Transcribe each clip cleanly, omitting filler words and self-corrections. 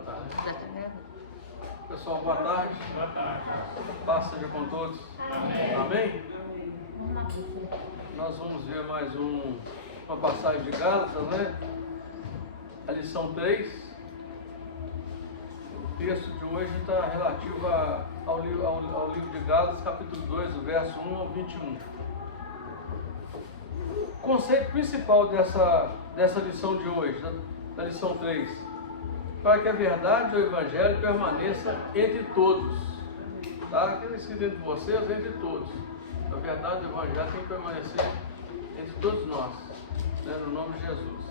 tá, né? Pessoal, boa tarde. Boa tarde. Paz seja com todos. Amém. Amém? Nós vamos ver mais uma passagem de Gálatas, né? A lição 3. O texto de hoje está relativo ao livro de Gálatas, capítulo 2, do verso 1 ao 21. O conceito principal dessa lição de hoje, da lição 3, para que a verdade do Evangelho permaneça entre todos. Tá? Aquilo escrito entre vocês, entre todos. A verdade do Evangelho tem que permanecer entre todos nós, né? No nome de Jesus.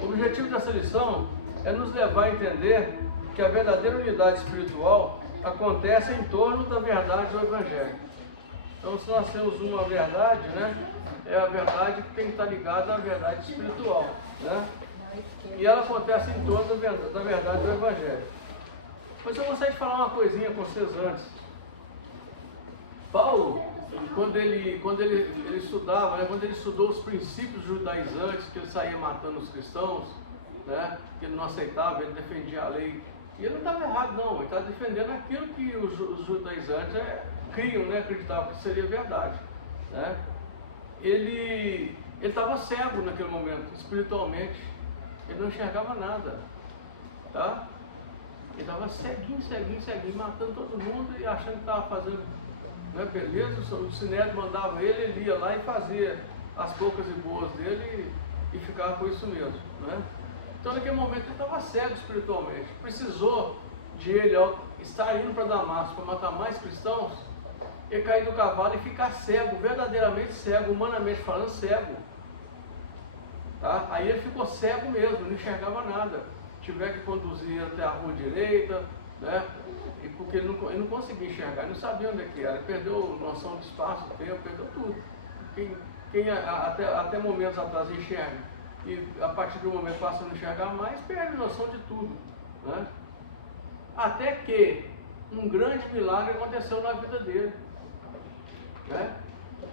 O objetivo dessa lição é nos levar a entender que a verdadeira unidade espiritual acontece em torno da verdade do Evangelho. Então, se nós temos uma verdade, né, é a verdade que tem que estar ligada à verdade espiritual, né? E ela acontece em torno da verdade do Evangelho. Mas eu gostaria de falar uma coisinha com vocês antes. Paulo, quando ele estudava, né, quando ele estudou os princípios judaizantes, que ele saía matando os cristãos, né, que ele não aceitava, ele defendia a lei. E ele não estava errado, não. Ele estava defendendo aquilo que os judaizantes criam, né, acreditavam que seria verdade, né? Ele estava cego naquele momento, espiritualmente. Ele não enxergava nada, tá? Ele estava ceguinho, matando todo mundo e achando que estava fazendo, né, beleza. O Sinédrio mandava ele ia lá e fazia as poucas e boas dele e ficava com isso mesmo, né? Então naquele momento ele estava cego espiritualmente. Precisou de ele, ao estar indo para Damasco para matar mais cristãos, ele cair do cavalo e ficar cego, verdadeiramente cego, humanamente falando, cego. Tá? Aí ele ficou cego mesmo, não enxergava nada. Tiver que conduzir até a rua direita, né? E porque ele não conseguia enxergar, ele não sabia onde é que era. Ele perdeu noção de espaço, tempo, perdeu tudo. Quem até momentos atrás enxerga e a partir do momento passa a não enxergar mais, perde noção de tudo, né? Até que um grande milagre aconteceu na vida dele, né?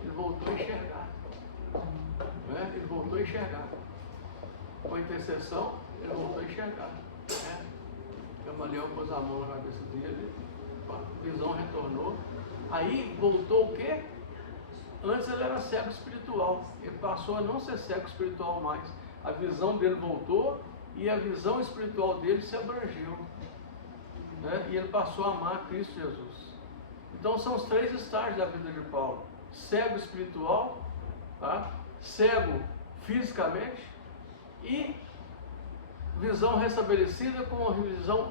Ele voltou a enxergar, né? Ele voltou a enxergar. Com a intercessão, ele voltou a enxergar, né? Gamaliel pôs a mão na cabeça dele, a visão retornou. Aí voltou o quê? Antes ele era cego espiritual, ele passou a não ser cego espiritual mais. A visão dele voltou e a visão espiritual dele se abrangeu, né? E ele passou a amar Cristo Jesus. Então são os 3 estágios da vida de Paulo: cego espiritual, tá? Cego fisicamente e visão restabelecida, com a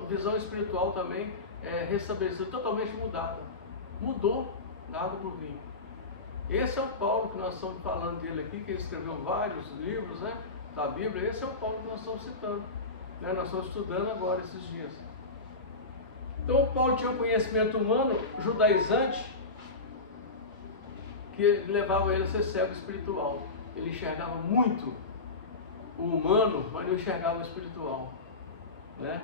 visão espiritual também restabelecida, totalmente mudada. Mudou, nada por vir. Esse é o Paulo que nós estamos falando dele aqui, que ele escreveu vários livros, né, da Bíblia. Esse é o Paulo que nós estamos citando, né? Nós estamos estudando agora esses dias. Então Paulo tinha um conhecimento humano judaizante que levava ele a ser cego espiritual. Ele enxergava muito o humano, mas não enxergava o espiritual, né?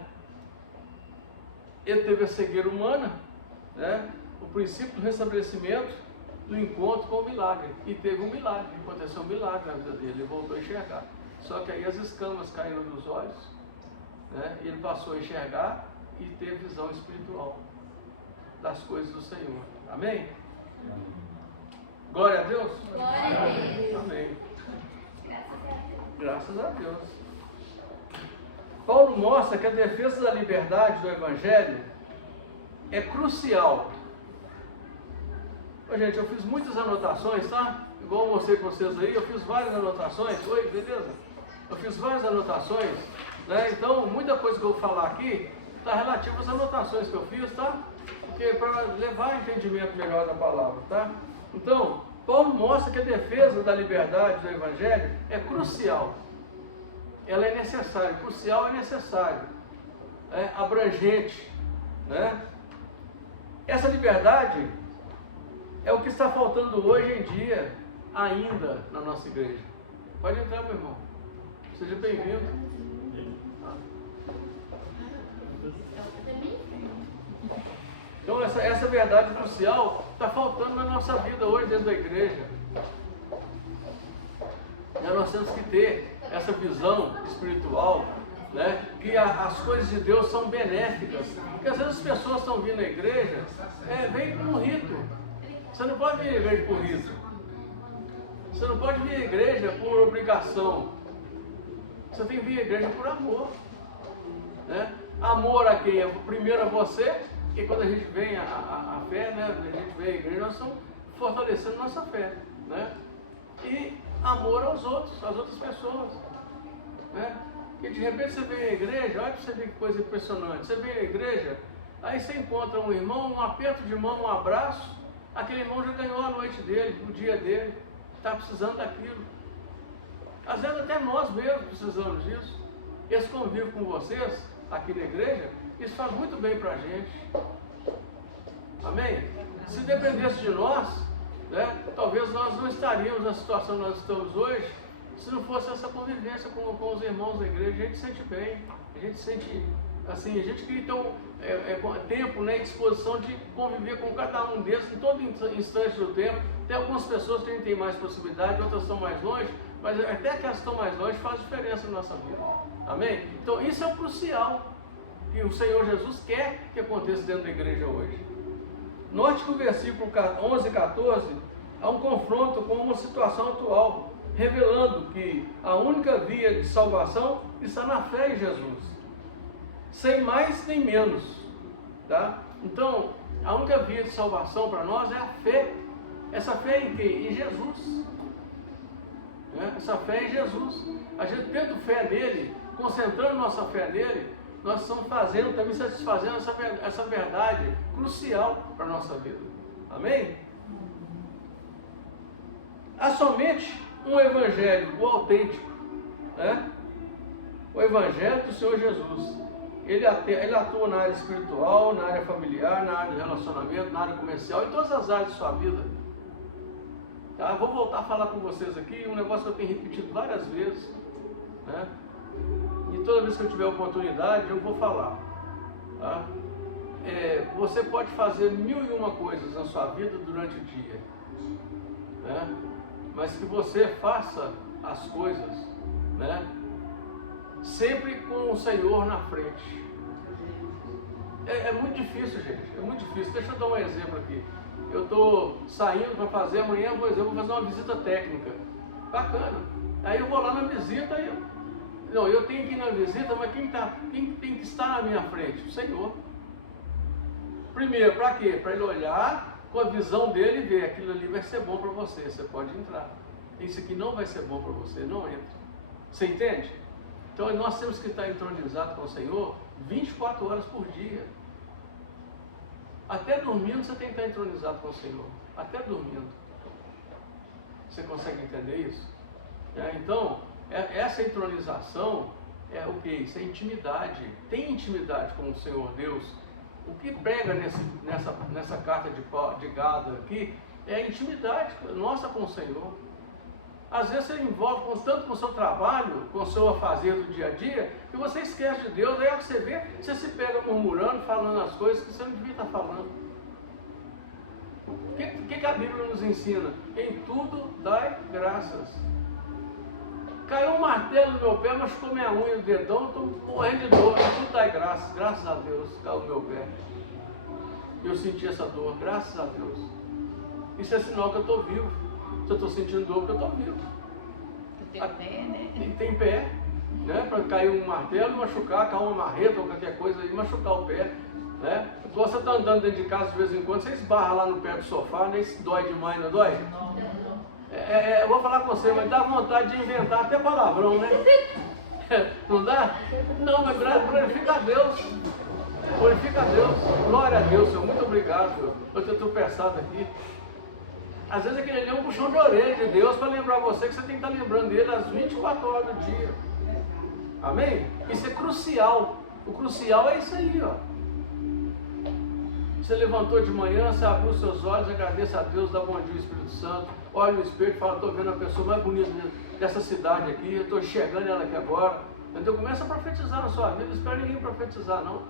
Ele teve a cegueira humana, né? O princípio do restabelecimento do encontro com o milagre, e teve um milagre, aconteceu um milagre na vida dele, ele voltou a enxergar. Só que aí as escamas caíram dos olhos, né? E ele passou a enxergar e ter visão espiritual das coisas do Senhor. Amém? Glória a Deus? Glória a Deus. Amém. Graças a Deus. Paulo mostra que a defesa da liberdade do Evangelho é crucial. Ô, gente, eu fiz muitas anotações, tá? Igual eu mostrei para vocês aí, eu fiz várias anotações. Oi, beleza? Eu fiz várias anotações, né? Então, muita coisa que eu vou falar aqui está relativa às anotações que eu fiz, tá? Porque para levar a entendimento melhor da palavra, tá? Então, Paulo mostra que a defesa da liberdade do Evangelho é crucial. Ela é necessária, crucial é necessário, é abrangente, né? Essa liberdade é o que está faltando hoje em dia ainda na nossa igreja. Pode entrar, meu irmão. Seja bem-vindo. Então essa verdade crucial está faltando na nossa vida hoje dentro da igreja. E nós temos que ter essa visão espiritual, né? que as coisas de Deus são benéficas. Porque às vezes as pessoas estão vindo à igreja, vem por um rito. Você não pode vir à igreja por rito. Você não pode vir à igreja por obrigação. Você tem que vir à igreja por amor. Né? Amor a quem? Primeiro a você, porque quando a gente vem a fé, né? A gente vem à igreja, nós estamos fortalecendo nossa fé. Né? E amor aos outros, às outras pessoas. Né? E de repente você vem à igreja, olha para você ver que coisa impressionante. Você vem à igreja, aí você encontra um irmão, um aperto de mão, um abraço, aquele irmão já ganhou a noite dele, o dia dele, está precisando daquilo. Às vezes até nós mesmos precisamos disso. Esse convívio com vocês, aqui na igreja, isso faz muito bem para a gente. Amém? Se dependesse de nós, né, talvez nós não estaríamos na situação que nós estamos hoje, se não fosse essa convivência com os irmãos da igreja. A gente sente bem, a gente sente, assim, a gente queria ter tempo, né, e disposição de conviver com cada um deles em todo instante do tempo. Tem algumas pessoas que a gente tem mais possibilidade, outras estão mais longe, mas até que elas estão mais longe faz diferença na nossa vida. Amém? Então isso é o crucial que o Senhor Jesus quer que aconteça dentro da igreja hoje. Note que o versículo 11 e 14 há um confronto com uma situação atual, revelando que a única via de salvação está na fé em Jesus, sem mais nem menos. Tá? Então, a única via de salvação para nós é a fé. Essa fé em quem? Em Jesus. Né? Essa fé em Jesus. A gente tendo fé nele, concentrando nossa fé nele, nós estamos fazendo, também satisfazendo essa verdade crucial para a nossa vida. Amém? Há somente um evangelho, o autêntico, né? O evangelho do Senhor Jesus. Ele atua na área espiritual, na área familiar, na área de relacionamento, na área comercial, em todas as áreas de sua vida. Tá? Vou voltar a falar com vocês aqui um negócio que eu tenho repetido várias vezes, né? E toda vez que eu tiver oportunidade eu vou falar. Tá? Você pode fazer 1001 coisas na sua vida durante o dia, né? Mas que você faça as coisas, né, sempre com o Senhor na frente. É muito difícil, gente, é muito difícil. Deixa eu dar um exemplo aqui. Eu estou saindo para fazer amanhã, por exemplo, vou fazer uma visita técnica. Bacana. Aí eu vou lá na visita e eu tenho que ir na visita, mas quem tem que estar na minha frente? O Senhor. Primeiro, para quê? Para ele olhar com a visão dele e ver, aquilo ali vai ser bom para você, você pode entrar. Isso aqui não vai ser bom para você, não entra. Você entende? Então nós temos que estar entronizados com o Senhor 24 horas por dia. Até dormindo você tem que estar entronizado com o Senhor. Até dormindo. Você consegue entender isso? Então, essa entronização é o que? Isso é intimidade. Tem intimidade com o Senhor Deus. O que prega nessa carta de Gálatas aqui é a intimidade nossa com o Senhor. Às vezes você envolve tanto com o seu trabalho, com o seu afazer do dia a dia, que você esquece de Deus. Aí você vê, você se pega murmurando, falando as coisas que você não devia estar falando. O que a Bíblia nos ensina? Em tudo dai graças. Caiu um martelo no meu pé, machucou minha unha, o dedão, estou morrendo de dor. Em tudo dai graças. Graças a Deus, caiu no meu pé. Eu senti essa dor, graças a Deus. Isso é sinal que eu estou vivo. Se eu estou sentindo dor, porque eu estou vivo. Tem pé, né? Tem pé, né? Para cair um martelo, machucar, cair uma marreta ou qualquer coisa e machucar o pé. Né? Quando você está andando dentro de casa de vez em quando, você esbarra lá no pé do sofá, né? Isso dói demais, não dói? Eu vou falar com você, mas dá vontade de inventar até palavrão, né? Não dá? Não, mas glorifica a Deus. Glorifica a Deus. Glória a Deus, Senhor. Muito obrigado por ter tropeçado aqui. Às vezes aquele ali é um puxão de orelha de Deus para lembrar você que você tem que estar lembrando dele às 24 horas do dia. Amém? Isso é crucial. O crucial é isso aí, ó. Você levantou de manhã, você abriu os seus olhos, agradeça a Deus, dá bom dia ao Espírito Santo, olha no espelho e fala, estou vendo a pessoa mais bonita dessa cidade aqui, eu estou enxergando ela aqui agora. Então começa a profetizar na sua vida, não espera ninguém profetizar não.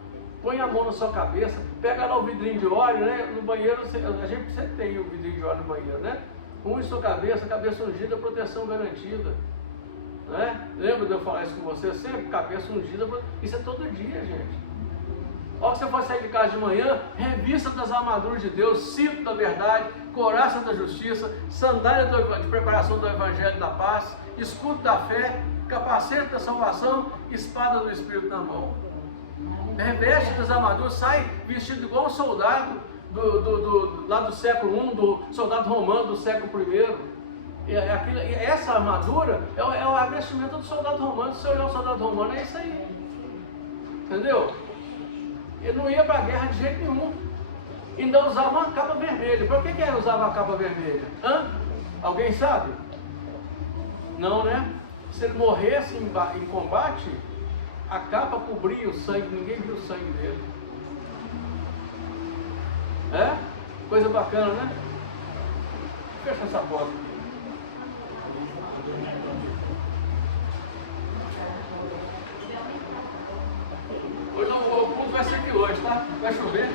Põe a mão na sua cabeça, pega lá o vidrinho de óleo, né? No banheiro, a gente sempre tem o vidrinho de óleo no banheiro, né? Unge sua cabeça ungida, proteção garantida. Né? Lembra de eu falar isso com você? Sempre cabeça ungida, isso é todo dia, gente. Ó, que você for sair de casa de manhã, revista das armaduras de Deus, cinto da verdade, couraça da justiça, sandália de preparação do evangelho da paz, escudo da fé, capacete da salvação, espada do Espírito na mão. Reveste das armaduras, sai vestido igual um soldado lá do século I, do soldado romano do século I. Essa armadura é a vestimenta do soldado romano. Se você olhar o soldado romano, é isso aí. Entendeu? Ele não ia para a guerra de jeito nenhum. Ainda usava uma capa vermelha. Por que ele usava a capa vermelha? Alguém sabe? Não, né? Se ele morresse em combate, a capa cobria o sangue, ninguém viu o sangue dele. É? Coisa bacana, né? Fecha essa porta aqui. Hoje o culto vai ser aqui hoje, tá? Vai chover.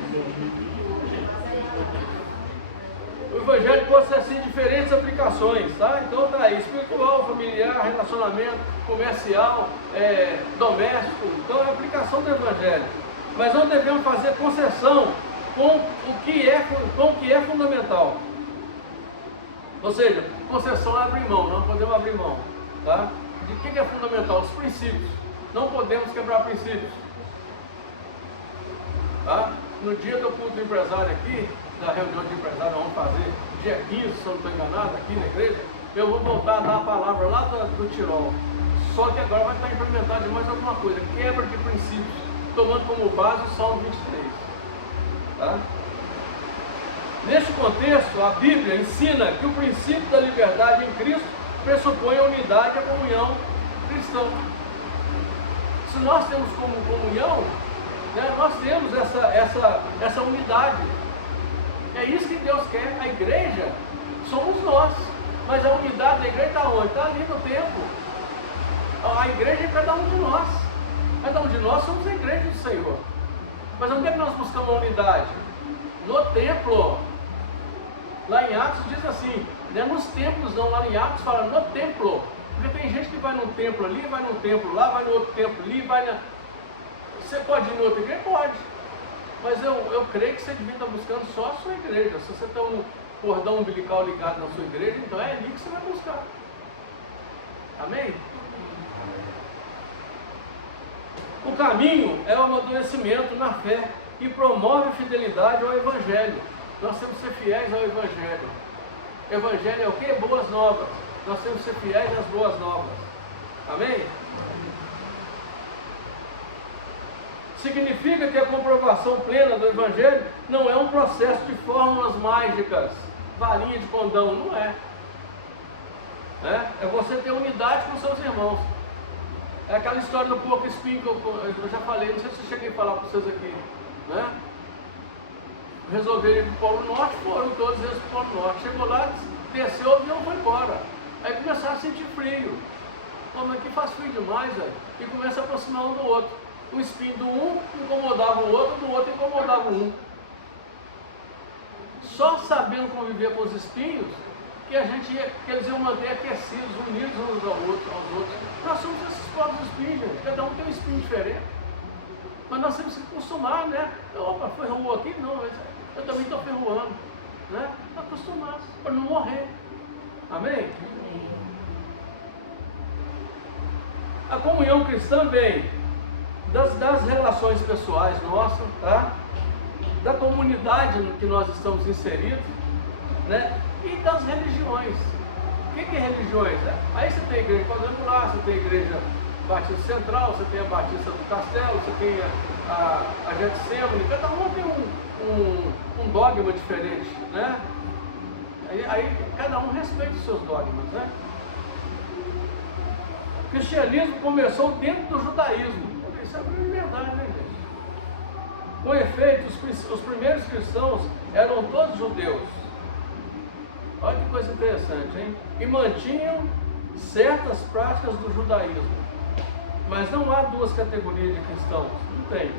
O evangelho pode ser assim, diferentes aplicações, tá? Então tá aí, espiritual, familiar, relacionamento, comercial, doméstico. Então é a aplicação do evangelho. Mas não devemos fazer concessão com o que é fundamental. Ou seja, concessão é abrir mão, não podemos abrir mão, tá? De que é fundamental? Os princípios. Não podemos quebrar princípios. Tá? No dia do culto do empresário aqui, da reunião de empresário, vamos fazer dia 15, se eu não estou enganado, aqui na igreja, eu vou voltar a dar a palavra lá do Tirol. Só que agora vai estar implementado de mais alguma coisa, quebra de princípios, tomando como base o Salmo 23. Tá? Neste contexto, a Bíblia ensina que o princípio da liberdade em Cristo pressupõe a unidade e a comunhão cristã. Se nós temos como comunhão, né, nós temos essa unidade. É isso que Deus quer. A igreja somos nós. Mas a unidade da igreja está onde? Está ali no templo. A igreja é cada um de nós. Cada um de nós somos a igreja do Senhor. Mas onde é que nós buscamos a unidade? No templo. Lá em Atos diz assim, não é nos templos não, lá em Atos fala no templo. Porque tem gente que vai num templo ali, vai num templo lá, vai no outro templo ali, vai na... Você pode ir em outra igreja? Pode. Mas eu creio que você devia estar buscando só a sua igreja. Se você tem um cordão umbilical ligado na sua igreja, então é ali que você vai buscar. Amém? O caminho é o amadurecimento na fé e promove a fidelidade ao Evangelho. Nós temos que ser fiéis ao Evangelho. Evangelho é o quê? Boas novas. Nós temos que ser fiéis às boas novas. Amém? Significa que a comprovação plena do Evangelho não é um processo de fórmulas mágicas, varinha de condão, não é. É você ter unidade com seus irmãos. É aquela história do porco espinho que eu já falei, não sei se eu cheguei a falar para vocês aqui. Né? Resolveram ir para o Polo Norte, foram todos eles para o Polo Norte. Chegou lá, desceu o avião e foi embora. Aí começaram a sentir frio. Pô, mas aqui faz frio demais, velho. E começa a aproximar um do outro. O espinho do um incomodava o outro, do outro incomodava o um. Só sabendo conviver com os espinhos, que eles iam manter aquecidos, unidos uns aos outros. Nós somos esses próprios espinhos, gente. Cada um tem um espinho diferente. Mas nós temos que acostumar, né? Opa, ferrou aqui? Não, eu também estou ferroando. Né? Acostumar, para não morrer. Amém? A comunhão cristã vem das relações pessoais nossas, tá? Da comunidade no que nós estamos inseridos, né? E das religiões. O que é religiões? Aí você tem a igreja quadrangular, você tem a igreja Batista Central, você tem a Batista do Castelo, você tem a Getsemane, cada uma tem um dogma diferente, né? Aí cada um respeita os seus dogmas, né? O cristianismo começou dentro do judaísmo. Isso é uma liberdade, né, gente? Com efeito, os primeiros cristãos eram todos judeus. Olha que coisa interessante, hein? E mantinham certas práticas do judaísmo. Mas não há duas categorias de cristãos. Não tem.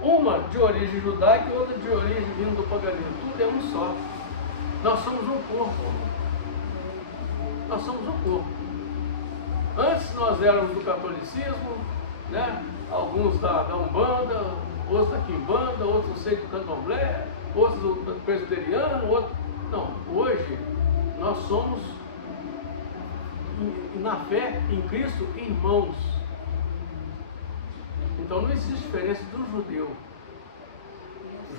Uma de origem judaica e outra de origem vindo do paganismo. Tudo é um só. Nós somos um corpo. Nós somos um corpo. Antes nós éramos do catolicismo, né? Alguns da Umbanda, outros da Quimbanda, outros do do Candomblé, outros do presbiteriano, outros... Não, hoje nós somos, na fé em Cristo, irmãos. Então não existe diferença do judeu.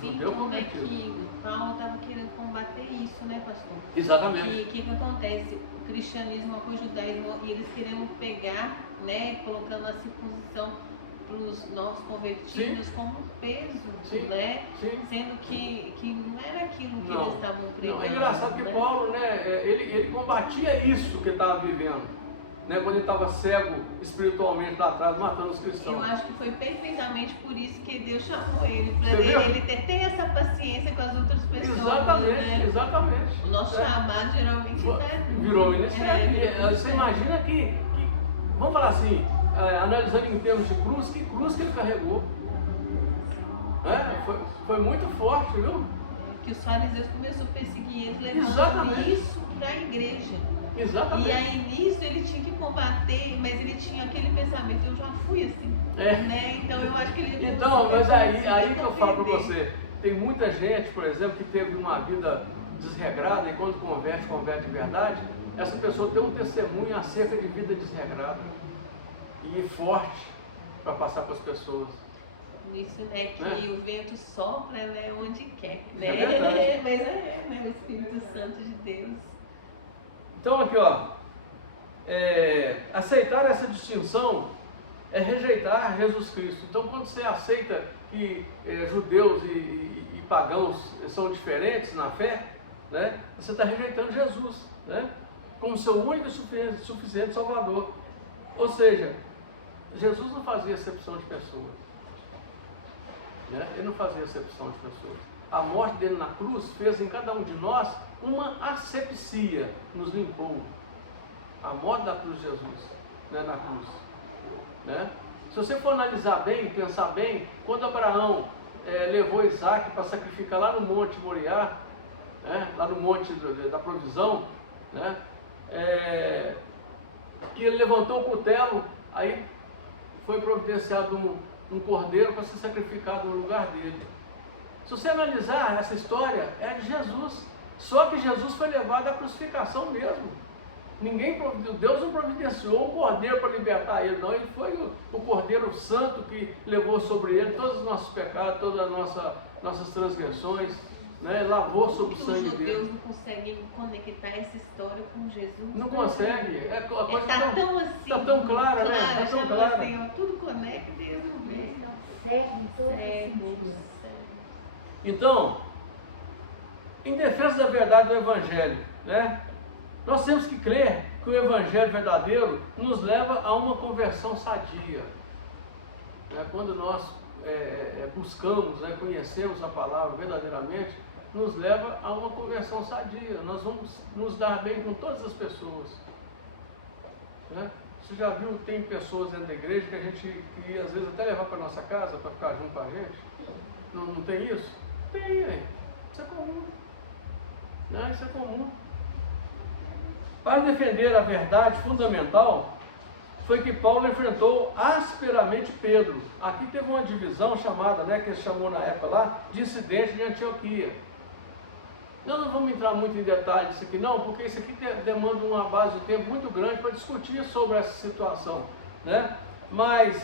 Sim, como é que Paulo estava querendo combater isso, né, pastor? Exatamente. E o que acontece? O cristianismo com o judaísmo, e eles queriam pegar, né, colocando a circuncisão para os novos convertidos, sim, como um peso, sim, né? Sim. Sendo que não era aquilo que eles estavam pregando. Não, é engraçado que Paulo, né, ele combatia isso que ele estava vivendo. Né, quando ele estava cego espiritualmente lá atrás, matando os cristãos. Eu acho que foi perfeitamente por isso que Deus chamou ele, para ele ter essa paciência com as outras pessoas. Exatamente, né? Exatamente. O nosso chamado geralmente virou ministério. Você imagina que, vamos falar assim, analisando em termos de cruz que ele carregou. Foi muito forte, viu? Que os fariseus começaram a perseguir ele, levando isso para a igreja. Exatamente. E aí nisso ele tinha que combater, mas ele tinha aquele pensamento, eu já fui assim. Né? Então eu acho que ele... Então, mas aí que eu falo para você, tem muita gente, por exemplo, que teve uma vida desregrada e quando converte de verdade, essa pessoa tem um testemunho acerca de vida desregrada e forte para passar para as pessoas. Isso, né? Que o vento sopra, né, onde quer, né? É verdade. Mas né? O Espírito Santo de Deus. Então aqui, ó, aceitar essa distinção é rejeitar Jesus Cristo. Então quando você aceita que judeus e pagãos são diferentes na fé, né, você está rejeitando Jesus, né, como seu único e suficiente Salvador. Ou seja, Jesus não fazia acepção de pessoas. Né? Ele não fazia acepção de pessoas. A morte dele na cruz fez em cada um de nós uma asepsia, nos limpou. A morte da cruz de Jesus, né, na cruz. Né? Se você for analisar bem, pensar bem, quando Abraão levou Isaac para sacrificar lá no Monte Moriá, né, lá no Monte da Provisão, né, que ele levantou o cutelo, aí foi providenciado um cordeiro para ser sacrificado no lugar dele. Se você analisar essa história, é a de Jesus. Só que Jesus foi levado à crucificação mesmo. Deus não providenciou um cordeiro para libertar ele, não. Ele foi o cordeiro santo que levou sobre ele todos os nossos pecados, todas as nossas transgressões, né? Lavou sobre o sangue dele. Os judeus não conseguem conectar essa história com Jesus. Não consegue. Está tão assim. Está tão clara, né? Está tão clara. Assim, tudo conecta e Deus não vê. Então, em defesa da verdade do Evangelho, né? Nós temos que crer que o Evangelho verdadeiro nos leva a uma conversão sadia. Quando nós buscamos, conhecemos a palavra verdadeiramente, nos leva a uma conversão sadia. Nós vamos nos dar bem com todas as pessoas. Né? Você já viu, tem pessoas dentro da igreja que a gente queria às vezes até levar para nossa casa para ficar junto com a gente? Não tem isso? Tem, isso é comum. Isso é comum. Para defender a verdade fundamental, foi que Paulo enfrentou asperamente Pedro. Aqui teve uma divisão chamada, que ele chamou na época lá, de incidente de Antioquia. Nós não vamos entrar muito em detalhes disso aqui não, porque isso aqui demanda uma base de tempo muito grande para discutir sobre essa situação. Né? Mas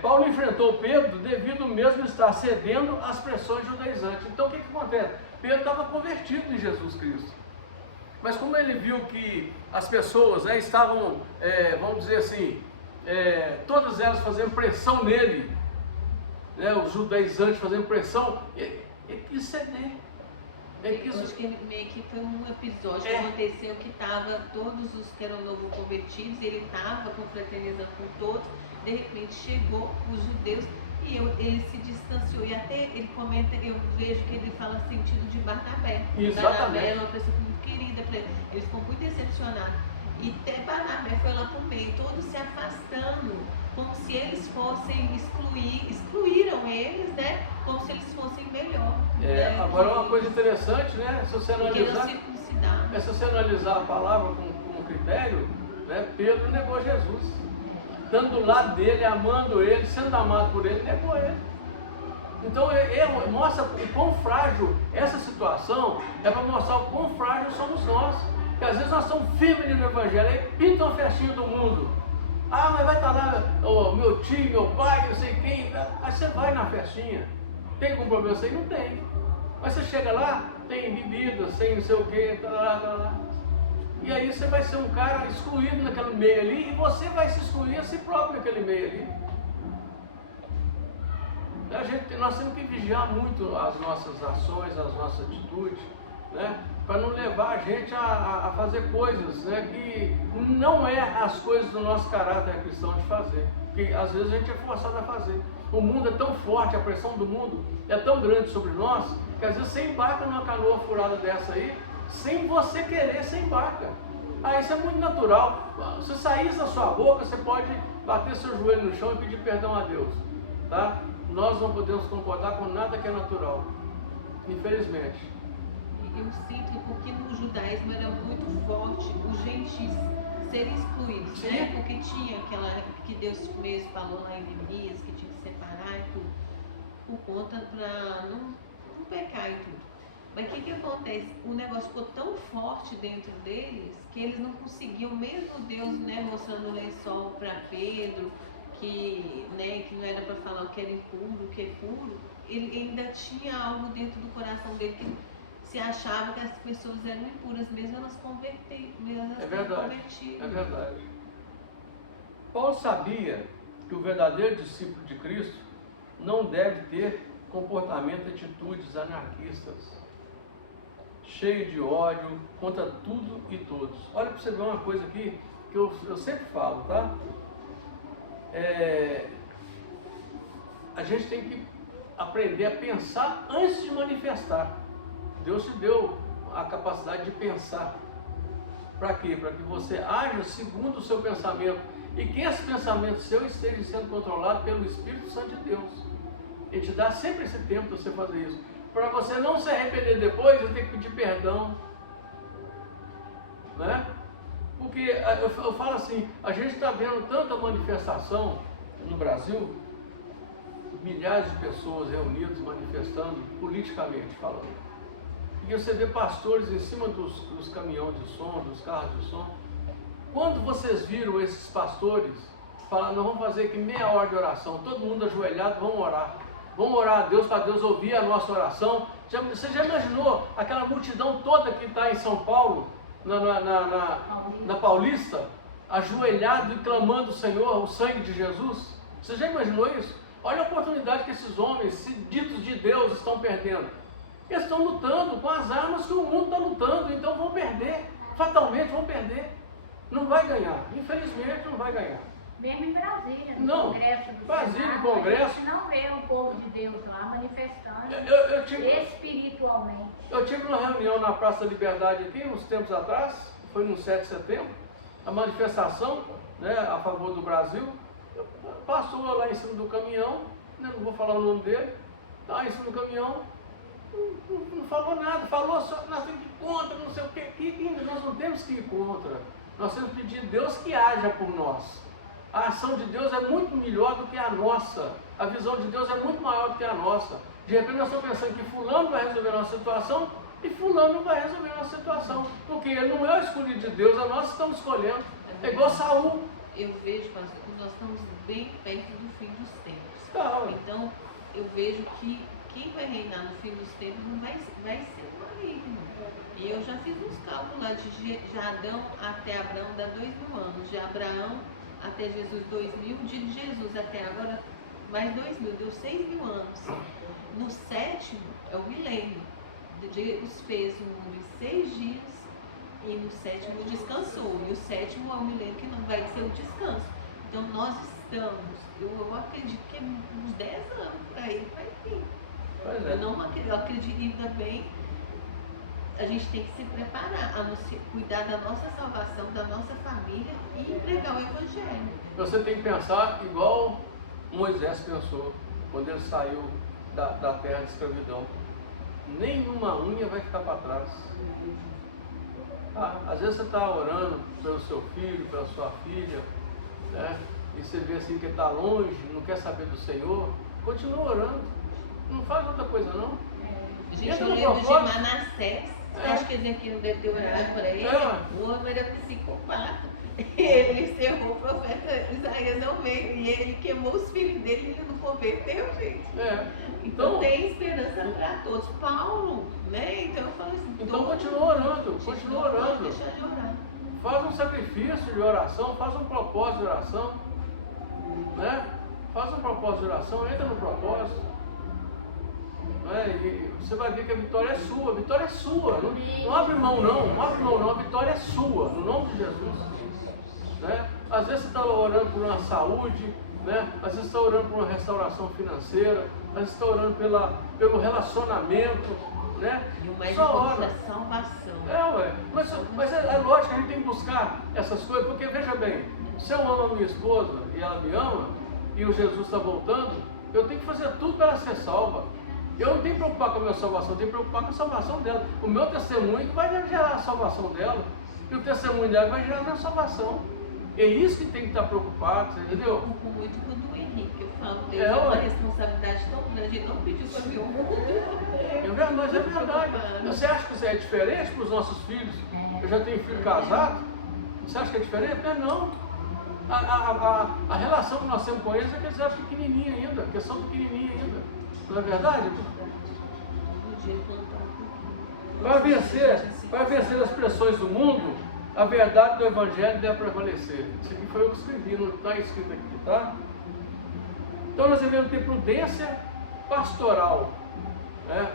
Paulo enfrentou Pedro devido mesmo estar cedendo às pressões judaizantes. Então o que acontece? Pedro estava convertido em Jesus Cristo. Mas como ele viu que as pessoas estavam, vamos dizer assim, todas elas fazendo pressão nele, os judaizantes fazendo pressão, ele quis ceder. Eu acho que meio que foi um episódio que aconteceu que estava todos os que eram novo convertidos, ele estava confraternizando com todos, de repente chegou os judeus e ele se distanciou. E até ele comenta, eu vejo que ele fala sentido de Barnabé. Barnabé era uma pessoa muito querida para ele. Eles ficam muito decepcionados. E até Barnabé foi lá para o meio, todos se afastando, como se eles fossem excluíram eles, né? Como se eles fossem melhor. Agora uma coisa interessante, né? Se você analisar a palavra com critério, Né? Pedro negou Jesus. Estando do lado dele, amando ele, sendo amado por ele, negou ele. Então mostra o quão frágil essa situação é para mostrar o quão frágil somos nós. Porque às vezes nós estamos firmes no Evangelho, aí pintam a festinha do mundo. Ah, mas vai estar lá meu tio, meu pai, não sei quem. Aí você vai na festinha. Tem algum problema assim? Não tem. Mas você chega lá, tem bebida, sem não sei o que, e aí você vai ser um cara excluído naquele meio ali, e você vai se excluir a si próprio naquele meio ali. Nós temos que vigiar muito as nossas ações, as nossas atitudes, né? Para não levar a gente a fazer coisas, né, que não é as coisas do nosso caráter cristão de fazer. Porque às vezes a gente é forçado a fazer. O mundo é tão forte, a pressão do mundo é tão grande sobre nós, que às vezes você embarca numa canoa furada dessa aí, sem você querer, você embarca. Ah, isso é muito natural. Se sair da sua boca, você pode bater seu joelho no chão e pedir perdão a Deus. Tá? Nós não podemos concordar com nada que é natural, infelizmente. Eu sinto porque no judaísmo era muito forte os gentis serem excluídos, né? Porque tinha aquela que Deus mesmo falou lá em Neemias, que tinha que separar e tudo, por conta para não pecar e tudo. Mas o que acontece? O negócio ficou tão forte dentro deles que eles não conseguiam, mesmo Deus, né, mostrando o lençol para Pedro, que não era para falar o que era impuro, o que é puro, ele ainda tinha algo dentro do coração dele que se achava que as pessoas eram impuras, mesmo elas convertidas. É verdade, é verdade. Paulo sabia que o verdadeiro discípulo de Cristo não deve ter comportamento e atitudes anarquistas, cheio de ódio contra tudo e todos. Olha para você ver uma coisa aqui que eu sempre falo, tá? A gente tem que aprender a pensar antes de manifestar. Deus te deu a capacidade de pensar. Para quê? Para que você haja segundo o seu pensamento e que esse pensamento seu esteja sendo controlado pelo Espírito Santo de Deus. Ele te dá sempre esse tempo para você fazer isso. Para você não se arrepender depois, você tem que pedir perdão. Né? Porque eu falo assim, a gente está vendo tanta manifestação no Brasil, milhares de pessoas reunidas manifestando politicamente falando. E você vê pastores em cima dos caminhões de som, dos carros de som. Quando vocês viram esses pastores falando, nós vamos fazer aqui meia hora de oração, todo mundo ajoelhado, vamos orar. Vamos orar a Deus para Deus ouvir a nossa oração. Você já imaginou aquela multidão toda que está em São Paulo, na Paulista, ajoelhado e clamando o Senhor, o sangue de Jesus? Você já imaginou isso? Olha a oportunidade que esses homens, ditos de Deus, estão perdendo. Eles estão lutando com as armas que o mundo está lutando, então vão perder, fatalmente vão perder. Não vai ganhar, infelizmente não vai ganhar. Mesmo em Brasília, no não, Congresso do Brasília, Senado, Congresso, a gente não vê o povo de Deus lá manifestando espiritualmente. Eu tive uma reunião na Praça da Liberdade aqui, uns tempos atrás, foi no 7 de setembro, a manifestação, né, a favor do Brasil, passou lá em cima do caminhão, né, não vou falar o nome dele, está em cima do caminhão, não falou nada, falou só que nós temos que ir contra, não sei o que, nós não temos que ir contra, nós temos que pedir a Deus que haja por nós. A ação de Deus é muito melhor do que a nossa, a visão de Deus é muito maior do que a nossa. De repente nós estamos pensando que fulano vai resolver a nossa situação e fulano não vai resolver a nossa situação, porque ele não é o escolhido de Deus, é nós que estamos escolhendo. É igual Saul. Eu vejo, pastor, que nós estamos bem perto do fim dos tempos. Não. Então, eu vejo que quem vai reinar no fim dos tempos não vai ser o maligno. E eu já fiz uns cálculos lá de Adão até Abraão, dá 2.000 anos. De Abraão até Jesus, 2.000. De Jesus até agora, mais 2.000. Deu 6.000 anos. No sétimo é o milênio. Deus fez o mundo em 6 dias e no sétimo descansou. E o sétimo é o milênio que não vai ser o descanso. Então nós estamos, eu acredito que uns 10 anos por aí vai vir. Eu acredito ainda bem, a gente tem que se preparar, cuidar da nossa salvação, da nossa família e pregar o Evangelho. Você tem que pensar igual Moisés pensou quando ele saiu da terra de escravidão. Nenhuma unha vai ficar para trás. Tá? Às vezes você está orando pelo seu filho, pela sua filha, né? E você vê assim que está longe, não quer saber do Senhor, continua orando. Não faz outra coisa não. Gente, eu lembro de Manassés. Você acha que Ezequiel deve ter orado para ele? O homem era psicopata. Ele encerrou o profeta Isaías ao meio e ele queimou os filhos dele e ele não converteu, gente. Então tem esperança para todos. Paulo, né? Então eu falo assim. Então continua orando, continua orando. Não deixar de orar. Faz um sacrifício de oração, faz um propósito de oração, né? Faz um propósito de oração, entra no propósito. E você vai ver que a vitória é sua, a vitória é sua. Não abre mão não, a vitória é sua, no nome de Jesus. Né? Às vezes você está orando por uma saúde, né? Às vezes você está orando por uma restauração financeira, às vezes você está orando pelo relacionamento, né? E o mais só importante é a salvação. Mas é lógico que a gente tem que buscar essas coisas, porque veja bem, se eu amo a minha esposa e ela me ama, e o Jesus está voltando, eu tenho que fazer tudo para ela ser salva. Eu não tenho que preocupar com a minha salvação, eu tenho que preocupar com a salvação dela. O meu testemunho vai gerar a salvação dela, e o testemunho dela vai gerar a minha salvação. É isso que tem que estar preocupado, você entendeu? Eu fico muito com o Henrique, eu falo, Deus é uma responsabilidade tão grande, ele não pediu para mim mas é verdade. Você acha que isso é diferente para os nossos filhos? Eu já tenho filho casado, você acha que é diferente? Não. A relação que nós temos com eles é que eles eram pequenininhos ainda, que são pequenininhos ainda. Não é verdade? Para vencer as pressões do mundo, a verdade do Evangelho deve prevalecer. Isso aqui foi eu que escrevi, não está escrito aqui, tá? Então nós devemos ter prudência pastoral. Né?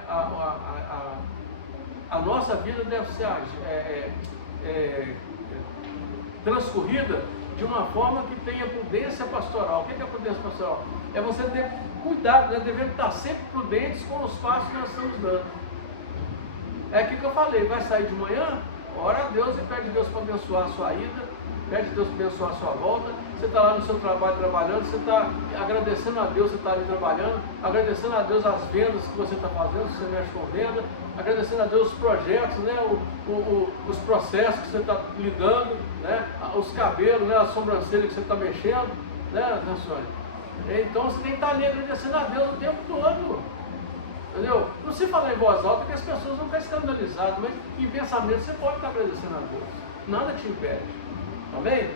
A nossa vida deve ser transcorrida de uma forma que tenha prudência pastoral. O que é prudência pastoral? É você ter cuidado, nós devemos estar sempre prudentes com os passos que nós estamos dando. É aquilo que eu falei, vai sair de manhã, ora a Deus e pede a Deus para abençoar a sua ida, pede a Deus para abençoar a sua volta. Você está lá no seu trabalho trabalhando, você está agradecendo a Deus, você está ali trabalhando, agradecendo a Deus as vendas que você está fazendo, se você mexe com venda, agradecendo a Deus os projetos, né, os processos que você está lidando, né, os cabelos, né, a sobrancelha que você está mexendo, né, Sônia? Então você tem que estar ali agradecendo a Deus o tempo todo. Entendeu? Não se falar em voz alta que as pessoas vão ficar escandalizadas, mas em pensamento você pode estar agradecendo a Deus. Nada te impede. Amém?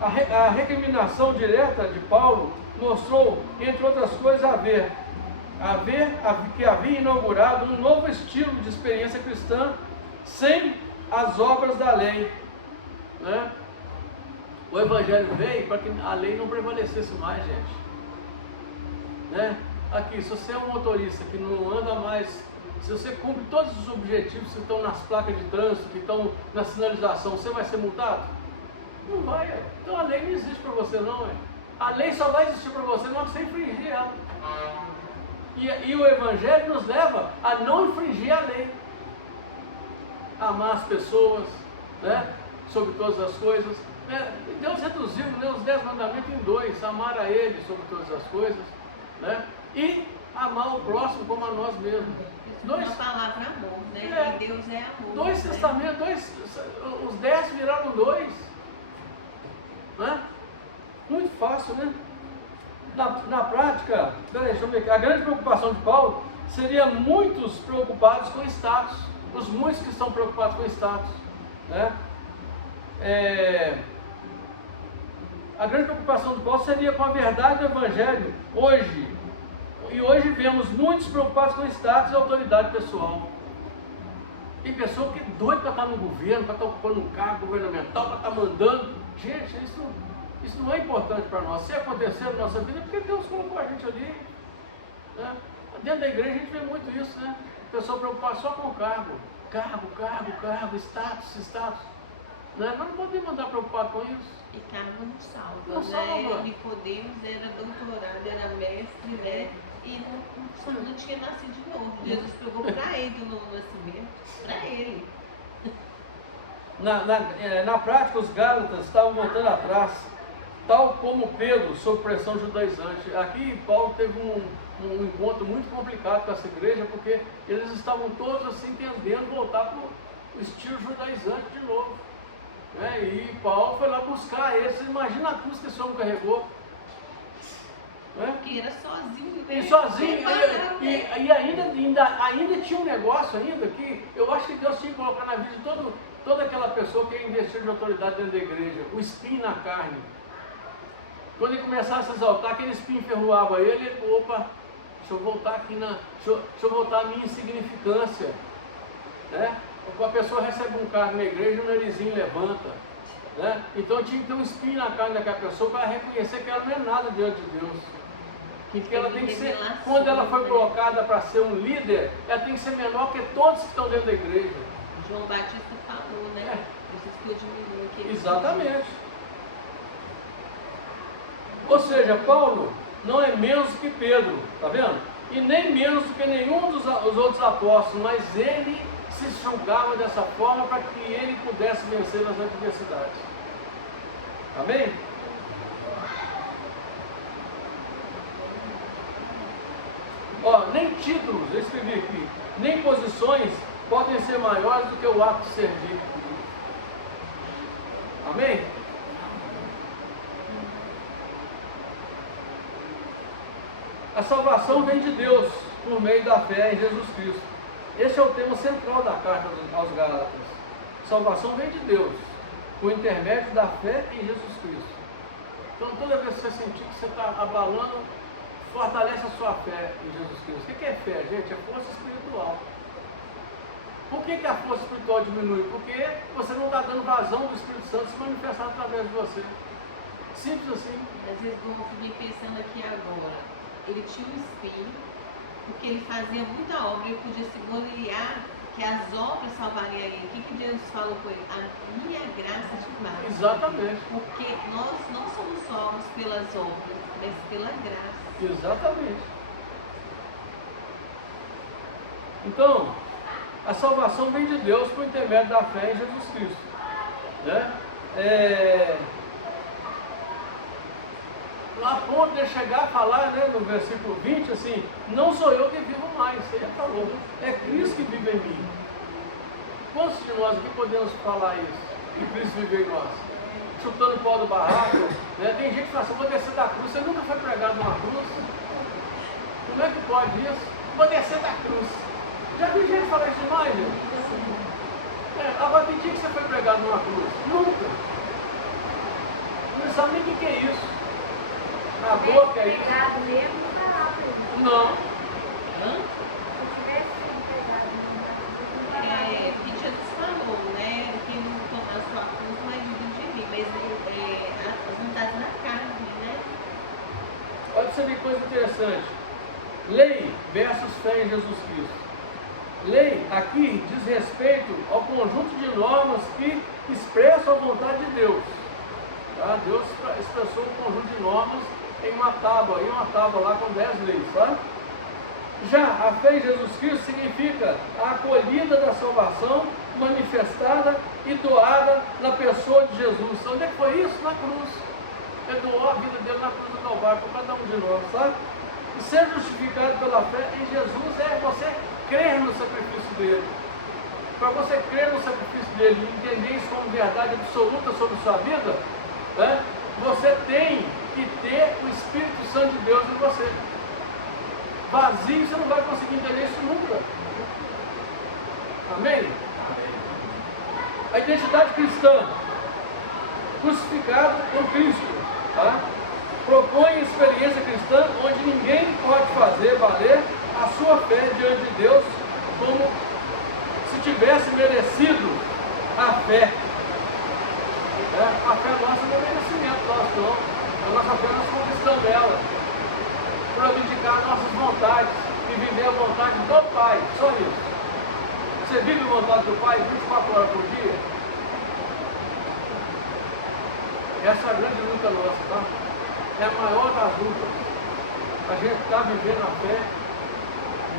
A recriminação direta de Paulo mostrou, entre outras coisas, que havia inaugurado um novo estilo de experiência cristã sem as obras da lei. Né? O Evangelho veio para que a lei não prevalecesse mais, gente. Né? Aqui, se você é um motorista que não anda mais, se você cumpre todos os objetivos que estão nas placas de trânsito, que estão na sinalização, você vai ser multado? Não vai. Então a lei não existe para você não. A lei só vai existir para você não você infringir ela. E o Evangelho nos leva a não infringir a lei. Amar as pessoas, né? Sobre todas as coisas. Né? Deus reduziu, né, os 10 mandamentos em 2. Amar a Ele sobre todas as coisas. Né? E amar o próximo como a nós mesmos. Uma palavra amor, né? E Deus é amor. 2 testamentos, os 10 viraram 2. Né? Muito fácil, né? Na prática, deixa eu ver aqui, a grande preocupação de Paulo seria muitos preocupados com status. Os muitos que estão preocupados com status. Né? A grande preocupação de Paulo seria com a verdade do Evangelho hoje. E hoje vemos muitos preocupados com status e autoridade pessoal. Tem pessoa que é doida para estar no governo, para estar ocupando um cargo governamental, para estar mandando. Gente, isso não é importante para nós. Se acontecer na nossa vida, é porque Deus colocou a gente ali. Né? Dentro da igreja a gente vê muito isso, né? A pessoa preocupada só com o cargo. Cargo, status. Né? Nós não podemos andar preocupados com isso. E cargo não salva, não salva. Nicodemos era doutorado, era mestre, né? E não tinha nascido de novo. Jesus pegou para ele do novo nascimento, para ele. Na prática, os Gálatas estavam voltando atrás, tal como Pedro, sob pressão judaizante. Aqui, Paulo teve um encontro muito complicado com essa igreja, porque eles estavam todos assim tendendo voltar o estilo judaizante de novo. Né? E Paulo foi lá buscar eles. Imagina a cruz que esse homem carregou. Né? Porque era sozinho, né? E sozinho, e ainda tinha um negócio ainda que eu acho que Deus tinha que colocar na vida de toda aquela pessoa que ia investir de autoridade dentro da igreja, o espinho na carne. Quando ele começasse a se exaltar, aquele espinho enferruava ele, opa, deixa eu voltar aqui deixa eu voltar à minha insignificância. Né? Quando a pessoa recebe um cargo na igreja, o narizinho levanta. Né? Então tinha que ter um espinho na carne daquela pessoa para reconhecer que ela não é nada diante de Deus. E que ela tem que ser, quando ela foi colocada para ser um líder, ela tem que ser menor que todos que estão dentro da igreja. João Batista falou, né? Vocês que eu diminui. Exatamente. Ou seja, Paulo não é menos que Pedro, tá vendo? E nem menos do que nenhum dos outros apóstolos, mas ele se julgava dessa forma para que ele pudesse vencer as adversidades. Amém? Ó, nem títulos, eu escrevi aqui, nem posições podem ser maiores do que o ato de servir. Amém? A salvação vem de Deus por meio da fé em Jesus Cristo. Esse é o tema central da carta aos Gálatas. Salvação vem de Deus por intermédio da fé em Jesus Cristo. Então toda vez que você sentir que você está abalando, fortalece a sua fé em Jesus Cristo. O que é fé, gente? É força espiritual. Por que a força espiritual diminui? Porque você não está dando vazão do Espírito Santo se manifestar através de você. Simples assim. Às vezes eu fiquei pensando aqui agora. Ele tinha um espinho, porque ele fazia muita obra, ele podia se gloriar que as obras salvariam ele. O que Deus falou com ele? A minha graça te basta. Exatamente. Porque nós não somos salvos pelas obras, mas pela graça. Exatamente. Então, a salvação vem de Deus por intermédio da fé em Jesus Cristo. Né? A ponto de chegar a falar, né, no versículo 20, assim, não sou eu que vivo mais, você já falou, é Cristo que vive em mim. Quantos de nós aqui podemos falar isso? Que Cristo vive em nós? Chutando o pau do barraco, né? Tem gente que fala assim, vou descer da cruz, você nunca foi pregado numa cruz? Como é que pode isso? Vou descer da cruz. Já vi gente falar isso demais, gente? Agora tem dia que você foi pregado numa cruz? Nunca. Não sabe nem o que é isso. A boca é isso? Não. Que Jesus falou, né? Que não tomar a sua cruz, mas vive de mim. Mas as vontades na carne, né? Olha pra você ver coisa interessante. Lei versus fé em Jesus Cristo. Lei aqui diz respeito ao conjunto de normas que expressam a vontade de Deus. Tá? Deus expressou um conjunto de normas em uma tábua lá com 10 leis, tá? Já a fé em Jesus Cristo significa a acolhida da salvação manifestada e doada na pessoa de Jesus. Onde é que foi isso? Na cruz. Ele doou a vida dele na cruz do Calvário para cada um de nós, tá? E ser justificado pela fé em Jesus é você crer no sacrifício dele. Para você crer no sacrifício dele e entender isso como verdade absoluta sobre sua vida, né? Você tem que ter o Espírito Santo de Deus em você. Vazio, você não vai conseguir entender isso nunca. Amém? A identidade cristã, crucificado com Cristo, tá? Propõe experiência cristã onde ninguém pode fazer valer a sua fé diante de Deus como se tivesse merecido a fé. A fé nossa não é merecimento nosso, não. A nossa fé nós conquistamos ela por abdicar nossas vontades e viver a vontade do Pai, só isso. Você vive a vontade do Pai 24 horas por dia? Essa é a grande luta nossa, tá? É a maior das lutas. A gente está vivendo a fé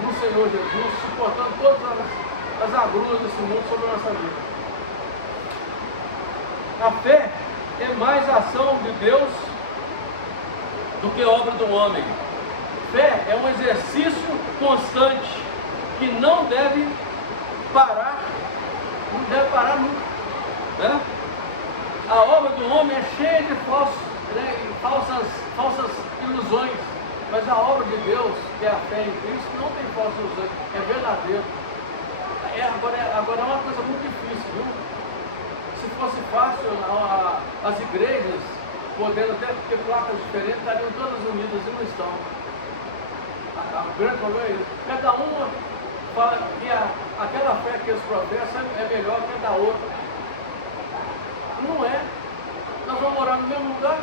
no Senhor Jesus, suportando todas as agruras desse mundo sobre a nossa vida. A fé é mais ação de Deus do que obra do homem. Fé é um exercício constante que não deve parar Não deve parar nunca. Né? A obra do homem é cheia de falsas ilusões. Mas a obra de Deus, que é a fé em Cristo, não tem falsas ilusões, é verdadeiro. Agora é uma coisa muito difícil, viu? Se fosse fácil, as igrejas, podendo até ter placas diferentes, estariam todas unidas e não estão. O grande problema é isso. Cada uma fala que aquela fé que eles professam é melhor que a da outra. Não é. Nós vamos morar no mesmo lugar.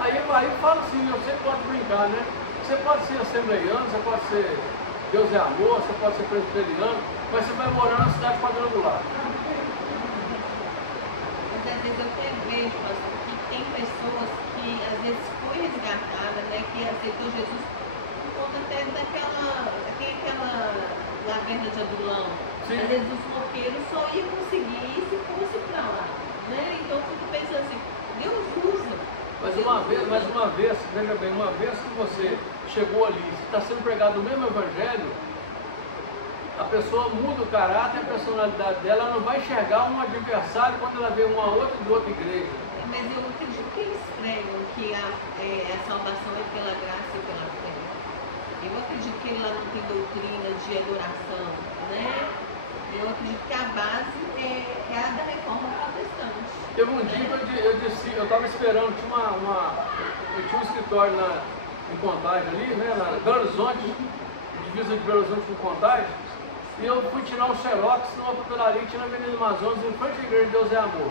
Aí fala assim, você pode brincar, né? Você pode ser assembleiano, você pode ser Deus é amor, você pode ser presbiteriano, mas você vai morar na cidade quadrangular. Mas às vezes eu até vejo, pastor, que tem pessoas que às vezes foi resgatada, né? Que aceitou Jesus por conta até daquela laverna de Adulão. Sim. Às vezes os roqueiros só iam conseguir se fosse para lá, né? Então eu fico pensando assim, Deus usa. Mas uma vez, veja bem, uma vez que você chegou ali, está sendo pregado o mesmo evangelho, a pessoa muda o caráter e a personalidade dela, ela não vai enxergar um adversário quando ela vê uma outra de outra igreja. Mas eu acredito que eles pregam que a salvação é pela graça e pela fé. Eu acredito que ele lá não tem doutrina de adoração, né? Eu acredito que a base é a da reforma protestante. Teve um dia que eu estava esperando, eu tinha um escritório em Contagem ali, né, na Belo Horizonte, divisa de Belo Horizonte com Contagem, e eu fui tirar um xerox numa papelaria que tinha na Avenida Amazonas, em frente à igreja de Deus é Amor.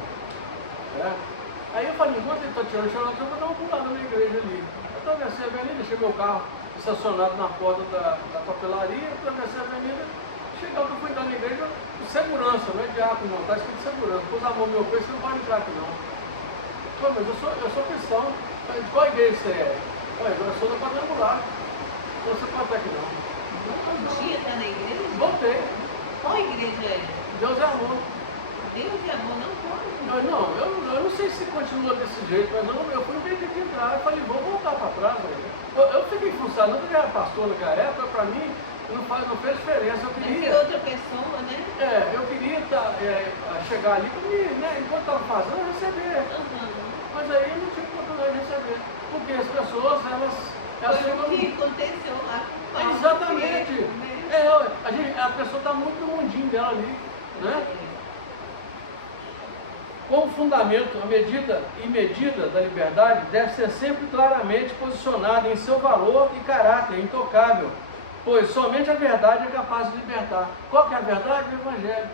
Aí eu falei, enquanto ele está tirando o xerox, eu vou dar uma pulada na igreja ali. Eu atravessei a avenida, deixei meu carro estacionado na porta da papelaria, atravessei a avenida, chegando, eu fui entrar na igreja, de segurança, não é diácono, não, está escrito segurança. Pus a mão no meu peito, você não pode entrar aqui não. Pô, mas eu sou cristão. De qual igreja você é? Olha, eu sou da quadrangular. Então você pode estar aqui não. Um dia está na igreja? Voltei. Qual igreja é? Deus é amor. Deus é amor, não pode. Eu não sei se continua desse jeito, mas não, eu fui impedido de entrar. Eu falei, vou voltar para trás. Eu fiquei frustrado, não porque eu era pastor naquela época, para mim, não fez diferença. Eu queria. Mas outra pessoa, né? Eu queria chegar ali e, né, enquanto estava fazendo, eu receber. Mas aí eu não tive oportunidade de receber. Porque as pessoas, elas Foi chegam. o que aconteceu lá com o Exatamente. A pessoa está muito no mundinho dela ali, né? Como fundamento, a medida e medida da liberdade deve ser sempre claramente posicionada em seu valor e caráter intocável, pois somente a verdade é capaz de libertar. Qual que é a verdade? O Evangelho.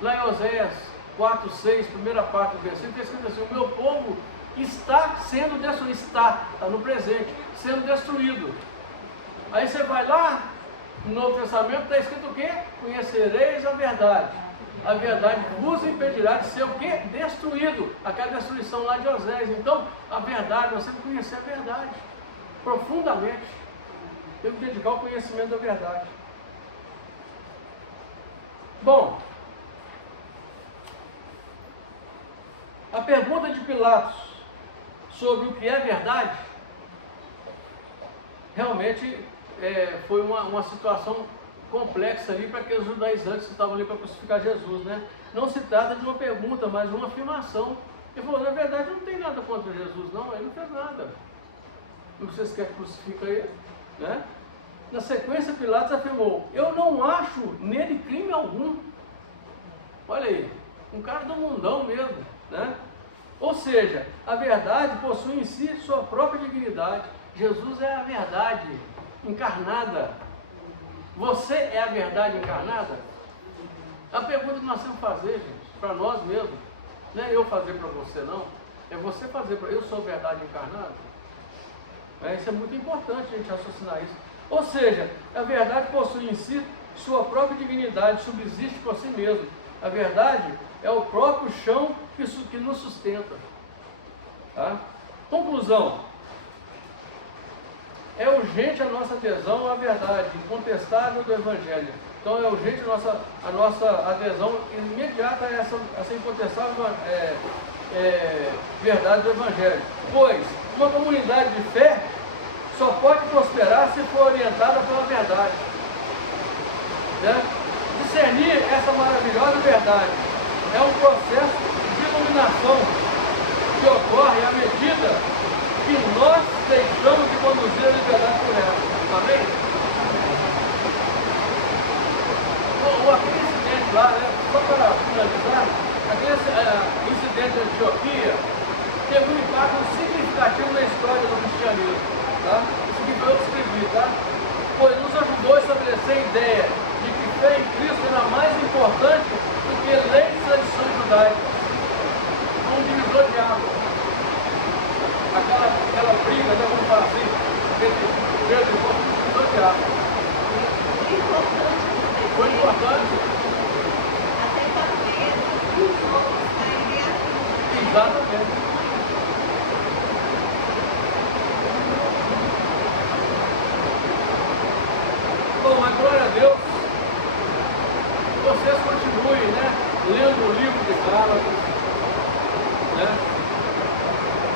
Lá em Oséias 4:6, primeira parte do versículo, está escrito assim, o meu povo está sendo destruído, está no presente, sendo destruído. Aí você vai lá, no Novo Testamento está escrito o quê? Conhecereis a verdade. A verdade vos impedirá de ser o quê? Destruído. Aquela destruição lá de Oséias. Então, a verdade, você tem que conhecer a verdade profundamente. Tem que dedicar ao conhecimento da verdade. Bom, a pergunta de Pilatos sobre o que é verdade, realmente foi uma situação complexa ali para aqueles judaizantes que estavam ali para crucificar Jesus, né? Não se trata de uma pergunta, mas de uma afirmação. Ele falou, na verdade, não tem nada contra Jesus, não, ele não fez nada. O que vocês querem que crucifica ele? Né? Na sequência, Pilatos afirmou, eu não acho nele crime algum. Olha aí, um cara do mundão mesmo, né? Ou seja, a verdade possui em si sua própria dignidade. Jesus é a verdade encarnada. Você é a verdade encarnada? É a pergunta que nós temos que fazer, gente, para nós mesmos. Não é eu fazer para você, não. É você fazer para eu sou a verdade encarnada. Isso é muito importante a gente raciocinar isso. Ou seja, a verdade possui em si sua própria dignidade, subsiste por si mesmo. A verdade é o próprio chão que nos sustenta. Tá? Conclusão. É urgente a nossa adesão à verdade incontestável do Evangelho. Então é urgente a nossa adesão imediata a essa incontestável verdade do Evangelho. Pois uma comunidade de fé só pode prosperar se for orientada pela verdade. Né? discernir essa maravilhosa verdade é um processo de iluminação que ocorre à medida que nós deixamos de conduzir a liberdade por ela. Amém? Aquele incidente lá, né, só para finalizar, aquele incidente de Antioquia teve um impacto significativo na história do cristianismo. Tá? Isso aqui foi eu que escrevi, tá? Pois nos ajudou a estabelecer a ideia de que fé em Cristo era mais importante do que leis e tradições judaicas.